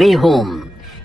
वे home.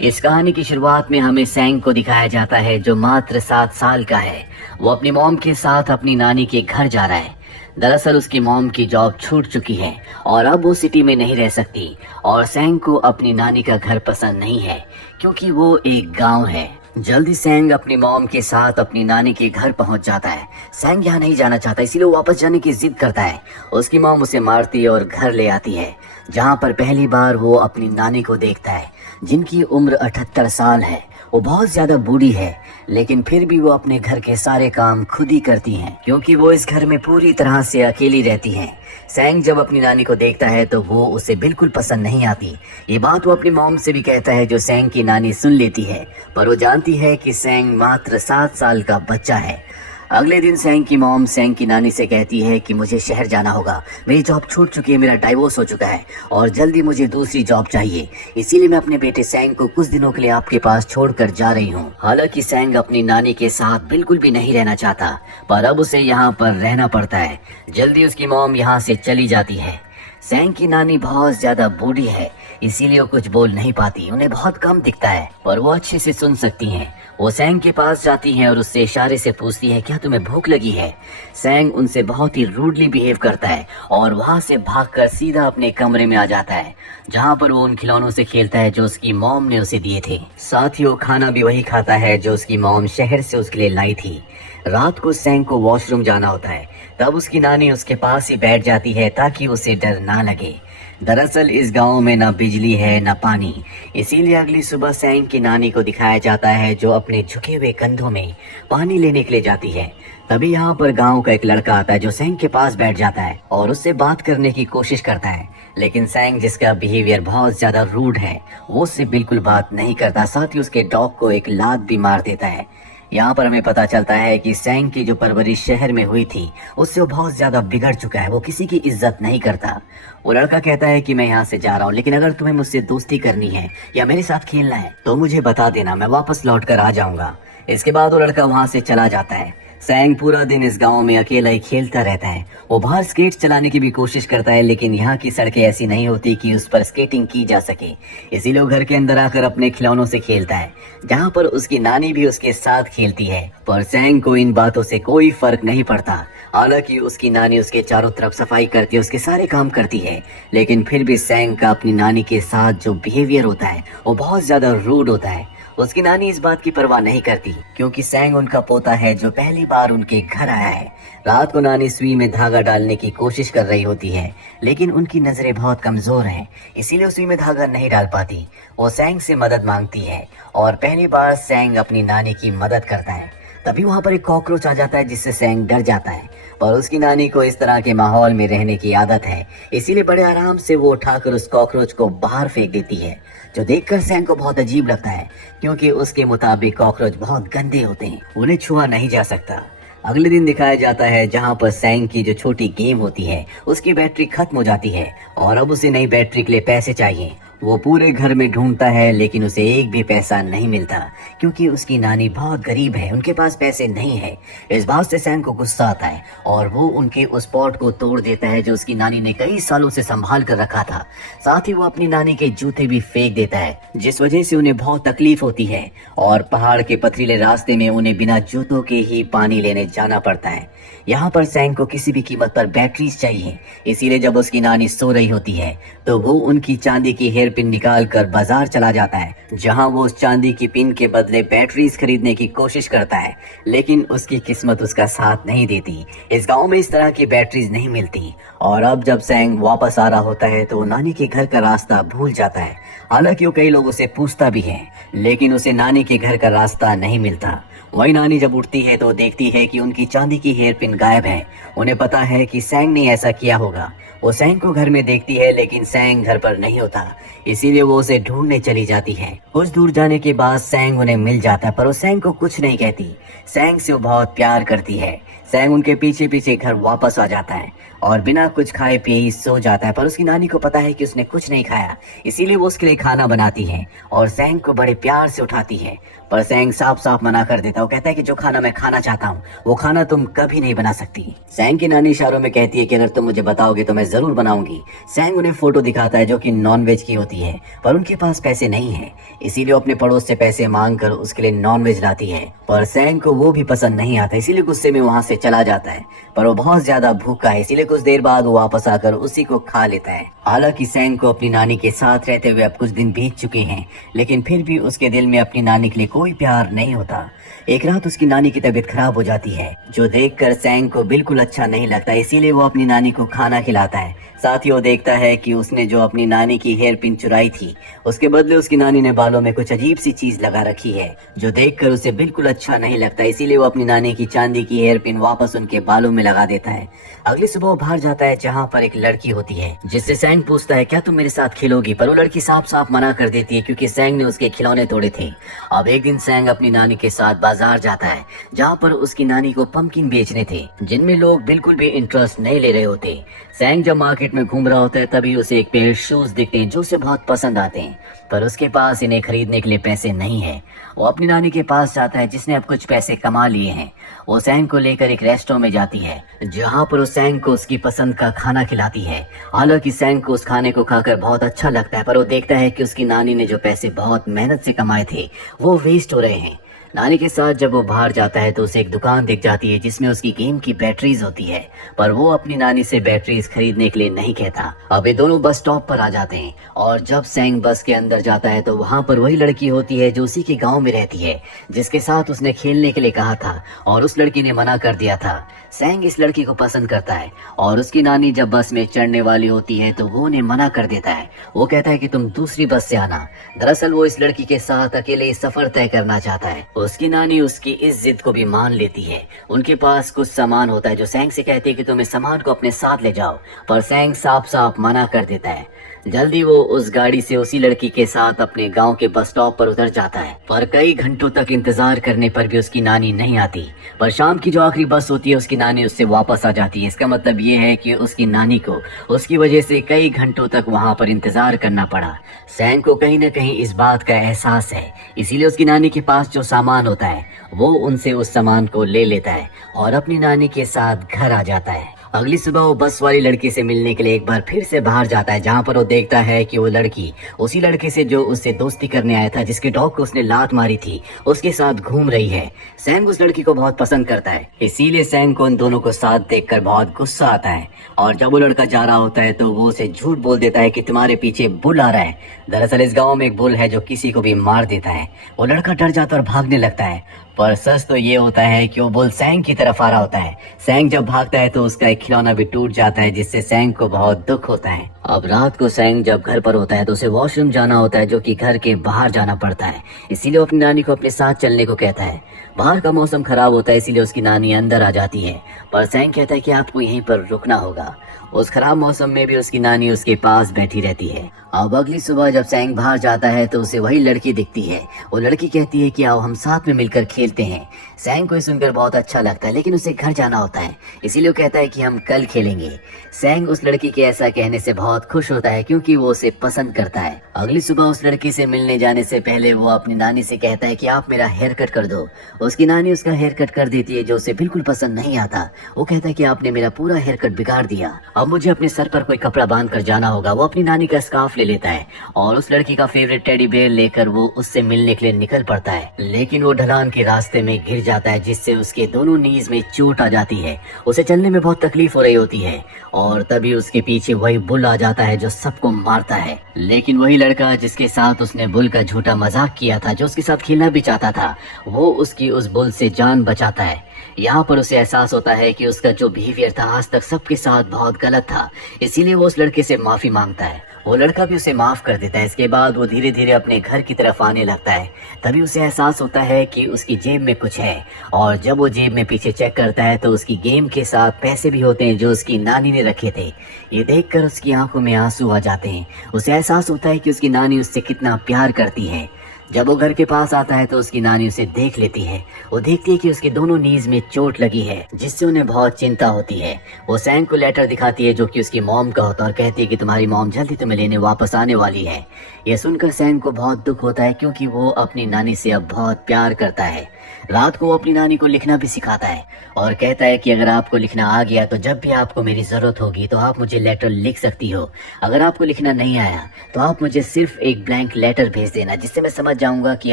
इस कहानी की शुरुआत में हमें सैंग को दिखाया जाता है जो मात्र 7 साल का है। वो अपनी मॉम के साथ अपनी नानी के घर जा रहा है। दरअसल उसकी मॉम की जॉब छूट चुकी है और अब वो सिटी में नहीं रह सकती और सैंग को अपनी नानी का घर पसंद नहीं है क्योंकि वो एक गांव है। जल्दी सैंग अपनी मॉम के साथ अपनी नानी के घर पहुंच जाता है। सैंग यहाँ नहीं जाना चाहता इसीलिए वो वापस जाने की जिद करता है। उसकी मॉम उसे मारती और घर ले आती है जहाँ पर पहली बार वो अपनी नानी को देखता है जिनकी उम्र 78 साल है। वो बहुत ज्यादा बूढ़ी है लेकिन फिर भी वो अपने घर के सारे काम खुद ही करती हैं क्योंकि वो इस घर में पूरी तरह से अकेली रहती हैं। सैंग जब अपनी नानी को देखता है तो वो उसे बिल्कुल पसंद नहीं आती। ये बात वो अपनी मॉम से भी कहता है जो सैंग की नानी सुन लेती है, पर वो जानती है कि सैंग मात्र 7 साल का बच्चा है। अगले दिन सैंग की मॉम सैंग की नानी से कहती है कि मुझे शहर जाना होगा, मेरी जॉब छूट चुकी है, मेरा डाइवोर्स हो चुका है और जल्दी मुझे दूसरी जॉब चाहिए, इसीलिए मैं अपने बेटे सैंग को कुछ दिनों के लिए आपके पास छोड़कर जा रही हूँ। हालांकि सैंग अपनी नानी के साथ बिल्कुल भी नहीं रहना चाहता, पर अब उसे यहाँ पर रहना पड़ता है। जल्दी उसकी मॉम यहाँ से चली जाती है। सैंग की नानी बहुत ज्यादा बूढ़ी है इसीलिए वो कुछ बोल नहीं पाती, उन्हें बहुत कम दिखता है पर वो अच्छे से सुन सकती हैं। वो सैंग के पास जाती हैं और उससे इशारे से पूछती है क्या तुम्हें भूख लगी है। सैंग उनसे बहुत ही रूडली बिहेव करता है और वहाँ से भागकर सीधा अपने कमरे में आ जाता है जहाँ पर वो उन खिलौनों से खेलता है जो उसकी मॉम ने उसे दिए थे। साथ ही वो खाना भी वही खाता है जो उसकी मॉम शहर से उसके लिए लाई थी। रात को सैंग को वॉशरूम जाना होता है, तब उसकी नानी उसके पास ही बैठ जाती है ताकि उसे डर ना लगे। दरअसल इस गांव में ना बिजली है ना पानी, इसीलिए अगली सुबह सैंग की नानी को दिखाया जाता है जो अपने झुके हुए कंधों में पानी लेने के लिए जाती है। तभी यहाँ पर गांव का एक लड़का आता है जो सैंग के पास बैठ जाता है और उससे बात करने की कोशिश करता है, लेकिन सैंग जिसका बिहेवियर बहुत ज्यादा रूड है वो उससे बिल्कुल बात नहीं करता। साथ ही उसके डॉग को एक लात भी मार देता है। यहाँ पर हमें पता चलता है कि सैंग की जो परवरिश शहर में हुई थी उससे वो बहुत ज्यादा बिगड़ चुका है, वो किसी की इज्जत नहीं करता। वो लड़का कहता है कि मैं यहाँ से जा रहा हूँ, लेकिन अगर तुम्हें मुझसे दोस्ती करनी है या मेरे साथ खेलना है तो मुझे बता देना, मैं वापस लौट कर आ जाऊंगा। इसके बाद वो लड़का वहाँ से चला जाता है। सैंग पूरा दिन इस गांव में अकेला ही खेलता रहता है। वो बाहर स्केट चलाने की भी कोशिश करता है लेकिन यहाँ की सड़कें ऐसी नहीं होती कि उस पर स्केटिंग की जा सके, इसीलिए वो घर के अंदर आकर अपने खिलौनों से खेलता है जहाँ पर उसकी नानी भी उसके साथ खेलती है। पर सैंग को इन बातों से कोई फर्क नहीं पड़ता। हालांकि उसकी नानी उसके चारों तरफ सफाई करती है, उसके सारे काम करती है, लेकिन फिर भी सैंग का अपनी नानी के साथ जो बिहेवियर होता है वो बहुत ज्यादा रूड होता है। उसकी नानी इस बात की परवाह नहीं करती क्योंकि सैंग उनका पोता है जो पहली बार उनके घर आया है। रात को नानी सुई में धागा डालने की कोशिश कर रही होती है लेकिन उनकी नजरें बहुत कमजोर हैं, इसीलिए सुई में धागा नहीं डाल पाती। वो सैंग से मदद मांगती है और पहली बार सैंग अपनी नानी की मदद करता है। तभी वहाँ पर एक कॉकरोच आ जाता है जिससे सैंग डर जाता है, पर उसकी नानी को इस तरह के माहौल में रहने की आदत है, इसीलिए बड़े आराम से वो उठाकर उस कॉकरोच को बाहर फेंक देती है, जो देखकर सैंग को बहुत अजीब लगता है क्योंकि उसके मुताबिक कॉकरोच बहुत गंदे होते हैं, उन्हें छुआ नहीं जा सकता। अगले दिन दिखाया जाता है जहाँ पर सैंग की जो छोटी गेम होती है उसकी बैटरी खत्म हो जाती है और अब उसे नई बैटरी के लिए पैसे चाहिए। वो पूरे घर में ढूंढता है लेकिन उसे एक भी पैसा नहीं मिलता क्योंकि उसकी नानी बहुत गरीब है, उनके पास पैसे नहीं है। इस बात से सैंग को गुस्सा आता है और वो उनके उस पॉट को तोड़ देता है जो उसकी नानी ने कई सालों से संभाल कर रखा था। साथ ही वो अपनी नानी के जूते भी फेंक देता है जिस वजह से उन्हें बहुत तकलीफ होती है और पहाड़ के पथरीले रास्ते में उन्हें बिना जूतों के ही पानी लेने जाना पड़ता है। यहाँ पर सैंग को किसी भी कीमत पर बैटरीज चाहिए, इसीलिए जब उसकी नानी सो रही होती है तो वो उनकी चांदी की हेयर पिन निकाल कर बाजार चला जाता है जहाँ वो उस चांदी की पिन के बदले बैटरीज खरीदने की कोशिश करता है, लेकिन उसकी किस्मत उसका साथ नहीं देती। इस गांव में इस तरह की बैटरीज नहीं मिलती और अब जब सैंग वापस आ रहा होता है तो वो नानी के घर का रास्ता भूल जाता है। हालांकि वो कई लोगों से पूछता भी है लेकिन उसे नानी के घर का रास्ता नहीं मिलता। वही नानी जब उठती है तो देखती है कि उनकी चांदी की हेयर पिन गायब है। उन्हें पता है कि सैंग ने ऐसा किया होगा। वो सैंग को घर में देखती है लेकिन सैंग घर पर नहीं होता, इसीलिए वो उसे ढूंढने चली जाती है। कुछ दूर जाने के बाद सैंग उन्हें मिल जाता है पर वो सैंग को कुछ नहीं कहती। सैंग से वो बहुत प्यार करती है। सैंग उनके पीछे पीछे घर वापस आ जाता है। और बिना कुछ खाए पिए ही सो जाता है। पर उसकी नानी को पता है कि उसने कुछ नहीं खाया, इसीलिए वो उसके लिए खाना बनाती है और सैंग को बड़े प्यार से उठाती है। पर सैंग साफ साफ मना कर देता है। वो कहता है कि जो खाना मैं खाना चाहता हूँ वो खाना तुम कभी नहीं बना सकती। सैंग की नानी इशारों में कहती है कि अगर तुम मुझे बताओगे तो मैं जरूर बनाऊंगी। सैंग उन्हें फोटो दिखाता है जो कि नॉनवेज की होती है, पर उनके पास पैसे नहीं है, इसीलिए वो अपने पड़ोस से पैसे मांग कर उसके लिए नॉनवेज लाती है। पर सैंग को वो भी पसंद नहीं आता, इसीलिए गुस्से में वहां से चला जाता है। पर वो बहुत ज्यादा भूखा है, इसीलिए कुछ देर बाद वो वापस आकर उसी को खा लेता है। हालांकि सैंग को अपनी नानी के साथ रहते हुए अब कुछ दिन बीत चुके हैं, लेकिन फिर भी उसके दिल में अपनी नानी के लिए कोई प्यार नहीं होता। एक रात उसकी नानी की तबीयत खराब हो जाती है, जो देखकर सैंग को बिल्कुल अच्छा नहीं लगता, इसीलिए वो अपनी नानी को खाना खिलाता है। साथ ही वो देखता है कि उसने जो अपनी नानी की हेयर पिन चुराई थी, उसके बदले उसकी नानी ने बालों में कुछ अजीब सी चीज लगा रखी है, जो देखकर उसे बिल्कुल अच्छा नहीं लगता, इसीलिए वो अपनी नानी की चांदी की हेयर पिन वापस उनके बालों में लगा देता है। अगली सुबह वो बाहर जाता है जहाँ पर एक लड़की होती है, जिससे सैंग पूछता है क्या तुम मेरे साथ खेलोगी, पर वो लड़की साफ साफ मना कर देती है क्योंकि सैंग ने उसके खिलौने तोड़े थे। अब एक दिन सैंग अपनी नानी के साथ बाजार जाता है, जहाँ पर उसकी नानी को पंपकिन बेचने थे, जिनमें लोग बिल्कुल भी इंटरेस्ट नहीं ले रहे होते। सैंग जब मार्केट में घूम रहा होता है तभी उसे एक पेयर शूज दिखते हैं जो उसे बहुत पसंद आते हैं, पर उसके पास इन्हें खरीदने के लिए पैसे नहीं है। वो अपनी नानी के पास जाता है जिसने अब कुछ पैसे कमा लिए हैं। वो सैंग को लेकर एक रेस्टोरेंट में जाती है, जहाँ पर वो सैंग को उसकी पसंद का खाना खिलाती है। हालांकि सैंग को उस खाने को खाकर बहुत अच्छा लगता है, पर वो देखता है कि उसकी नानी ने जो पैसे बहुत मेहनत से कमाए थे वो वेस्ट हो रहे हैं। नानी के साथ जब वो बाहर जाता है तो उसे एक दुकान दिख जाती है जिसमें उसकी गेम की बैटरीज होती है, पर वो अपनी नानी से बैटरीज खरीदने के लिए नहीं कहता। अब ये दोनों बस स्टॉप पर आ जाते हैं और जब सैंग बस के अंदर जाता है तो वहाँ पर वही लड़की होती है जो उसी के गांव में रहती है, जिसके साथ उसने खेलने के लिए कहा था और उस लड़की ने मना कर दिया था। सैंग इस लड़की को पसंद करता है और उसकी नानी जब बस में चढ़ने वाली होती है तो वो उन्हें मना कर देता है। वो कहता है कि तुम दूसरी बस से आना। दरअसल वो इस लड़की के साथ अकेले सफर तय करना चाहता है। उसकी नानी उसकी इस जिद को भी मान लेती है। उनके पास कुछ सामान होता है जो सैंग से कहती है कि तुम इस सामान को अपने साथ ले जाओ, पर सैंग साफ साफ मना कर देता है। जल्दी वो उस गाड़ी से उसी लड़की के साथ अपने गांव के बस स्टॉप पर उतर जाता है, पर कई घंटों तक इंतजार करने पर भी उसकी नानी नहीं आती। पर शाम की जो आखिरी बस होती है उसकी नानी उससे वापस आ जाती है। इसका मतलब ये है कि उसकी नानी को उसकी वजह से कई घंटों तक वहां पर इंतजार करना पड़ा। सैंग को कहीं न कहीं इस बात का एहसास है, इसीलिए उसकी नानी के पास जो सामान होता है वो उनसे उस सामान को ले लेता है और अपनी नानी के साथ घर आ जाता है। अगली सुबह वो बस वाली लड़की से मिलने के लिए एक बार फिर से बाहर जाता है, जहाँ पर वो देखता है कि वो लड़की उसी लड़के से जो उससे दोस्ती करने आया था, जिसके डॉग को उसने लात मारी थी, उसके साथ घूम रही है। सैंग उस लड़की को बहुत पसंद करता है, इसीलिए सैंग को उन दोनों को साथ देखकर बहुत गुस्सा आता है और जब वो लड़का जा रहा होता है तो वो उसे झूठ बोल देता है कि तुम्हारे पीछे बुल आ रहा है। दरअसल इस गाँव में एक बुल है जो किसी को भी मार देता है। वो लड़का डर जाता है और भागने लगता है, पर सच तो ये होता है कि वो बुल सैंग की तरफ आ रहा होता है। सैंग जब भागता है तो उसका एक खिलौना भी टूट जाता है, जिससे सैंग को बहुत दुख होता है। अब रात को सैंग जब घर पर होता है तो उसे वॉशरूम जाना होता है, जो कि घर के बाहर जाना पड़ता है, इसीलिए वो अपनी नानी को अपने साथ चलने को कहता है। बाहर का मौसम खराब होता है, इसीलिए उसकी नानी अंदर आ जाती है, पर सैंग कहता है कि आपको यहीं पर रुकना होगा। उस खराब मौसम में भी उसकी नानी उसके पास बैठी रहती है। अब अगली सुबह जब सैंग बाहर जाता है तो उसे वही लड़की दिखती है। वो लड़की कहती है कि आओ हम साथ में मिलकर खेलते हैं। सैंग को सुनकर बहुत अच्छा लगता है, लेकिन उसे घर जाना होता है, इसीलिए वो कहता है कि हम कल खेलेंगे। सैंग उस लड़की के ऐसा कहने से बहुत खुश होता है क्योंकि वो उसे पसंद करता है। अगली सुबह उस लड़की से मिलने जाने से पहले वो अपनी नानी से कहता है कि आप मेरा हेयर कट कर दो। उसकी नानी उसका हेयर कट कर देती है, जो उसे बिल्कुल पसंद नहीं आता। वो कहता है कि आपने मेरा पूरा हेयर कट बिगाड़ दिया, अब मुझे अपने सर पर कोई कपड़ा बांध कर जाना होगा। वो अपनी नानी का स्कार्फ ले लेता है और उस लड़की का फेवरेट टेडी बेयर लेकर वो उससे मिलने के लिए निकल पड़ता है, लेकिन वो ढलान के रास्ते में गिर जाता है, जिससे उसके दोनों नीज में चोट आ जाती है। उसे चलने में बहुत तकलीफ हो रही होती है और तभी उसके पीछे वही बुल आ जाता है जो सबको मारता है। लेकिन वही लड़का जिसके साथ उसने बुल का झूठा मजाक किया था, जो उसके साथ खेलना भी चाहता था, वो उसकी उस बुल से जान बचाता है। यहाँ पर उसे एहसास होता है कि उसका जो बिहेवियर था आज तक सबके साथ बहुत गलत था, इसीलिए वो उस लड़के से माफी मांगता है। वो लड़का भी उसे माफ कर देता है। इसके बाद वो धीरे धीरे अपने घर की तरफ आने लगता है। तभी उसे एहसास होता है कि उसकी जेब में कुछ है और जब वो जेब में पीछे चेक करता है तो उसकी गेम के साथ पैसे भी होते हैं जो उसकी नानी ने रखे थे। ये देखकर उसकी आंखों में आंसू आ जाते हैं। उसे एहसास होता है कि उसकी नानी उससे कितना प्यार करती है। जब वो घर के पास आता है तो उसकी नानी उसे देख लेती है। वो देखती है कि उसके दोनों नीज में चोट लगी है, जिससे उन्हें बहुत चिंता होती है। वो सैंग को लेटर दिखाती है जो कि उसकी मॉम का होता है और कहती है कि तुम्हारी मॉम जल्दी तुम्हें लेने वापस आने वाली है। यह सुनकर सैंग को बहुत दुख होता है क्योंकि वो अपनी नानी से अब बहुत प्यार करता है। रात को वो अपनी नानी को लिखना भी सिखाता है और कहता है कि अगर आपको लिखना आ गया तो जब भी आपको मेरी जरूरत होगी तो आप मुझे लेटर लिख सकती हो। अगर आपको लिखना नहीं आया तो आप मुझे सिर्फ एक ब्लैंक लेटर भेज देना, जिससे मैं समझ जाऊंगा कि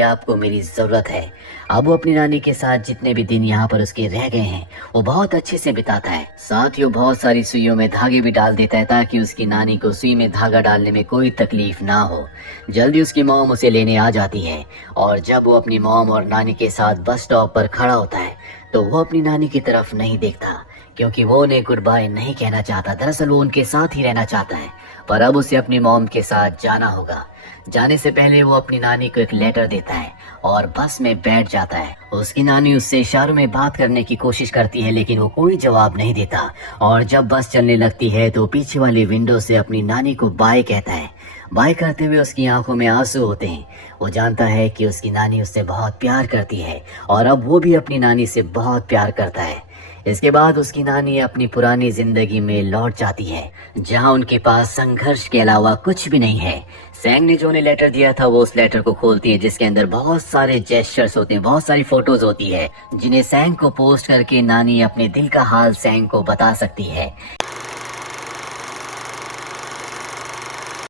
आपको मेरी जरूरत है। अब वो अपनी नानी के साथ जितने भी दिन यहाँ पर उसके रह गए हैं वो बहुत अच्छे से बिताता है। साथ ही वो बहुत सारी सुइयों में धागे भी डाल देता है ताकि उसकी नानी को सुई में धागा डालने में कोई तकलीफ ना हो। जल्दी उसकी मॉम उसे लेने आ जाती है और जब वो अपनी मॉम और नानी के साथ बस स्टॉप पर खड़ा होता है तो वो अपनी नानी की तरफ नहीं देखता क्योंकि वो उन्हें गुड बाय नहीं कहना चाहता। दरअसल वो उनके साथ ही रहना चाहता है, पर अब उसे अपनी मॉम के साथ जाना होगा। जाने से पहले वो अपनी नानी को एक लेटर देता है और बस में बैठ जाता है। उसकी नानी उससे इशारों में बात करने की कोशिश करती है लेकिन वो कोई जवाब नहीं देता और जब बस चलने लगती है तो पीछे वाली विंडो से अपनी नानी को बाय कहता है। बाय करते हुए उसकी आंखों में आंसू होते हैं। वो जानता है कि उसकी नानी उससे बहुत प्यार करती है और अब वो भी अपनी नानी से बहुत प्यार करता है। इसके बाद उसकी नानी अपनी पुरानी जिंदगी में लौट जाती है जहां उनके पास संघर्ष के अलावा कुछ भी नहीं है। सैंग ने जो उन्हें लेटर दिया था वो उस लेटर को खोलती है जिसके अंदर बहुत सारे जेस्चर्स होते हैं, बहुत सारी फोटोज होती है जिन्हें सैंग को पोस्ट करके नानी अपने दिल का हाल सैंग को बता सकती है।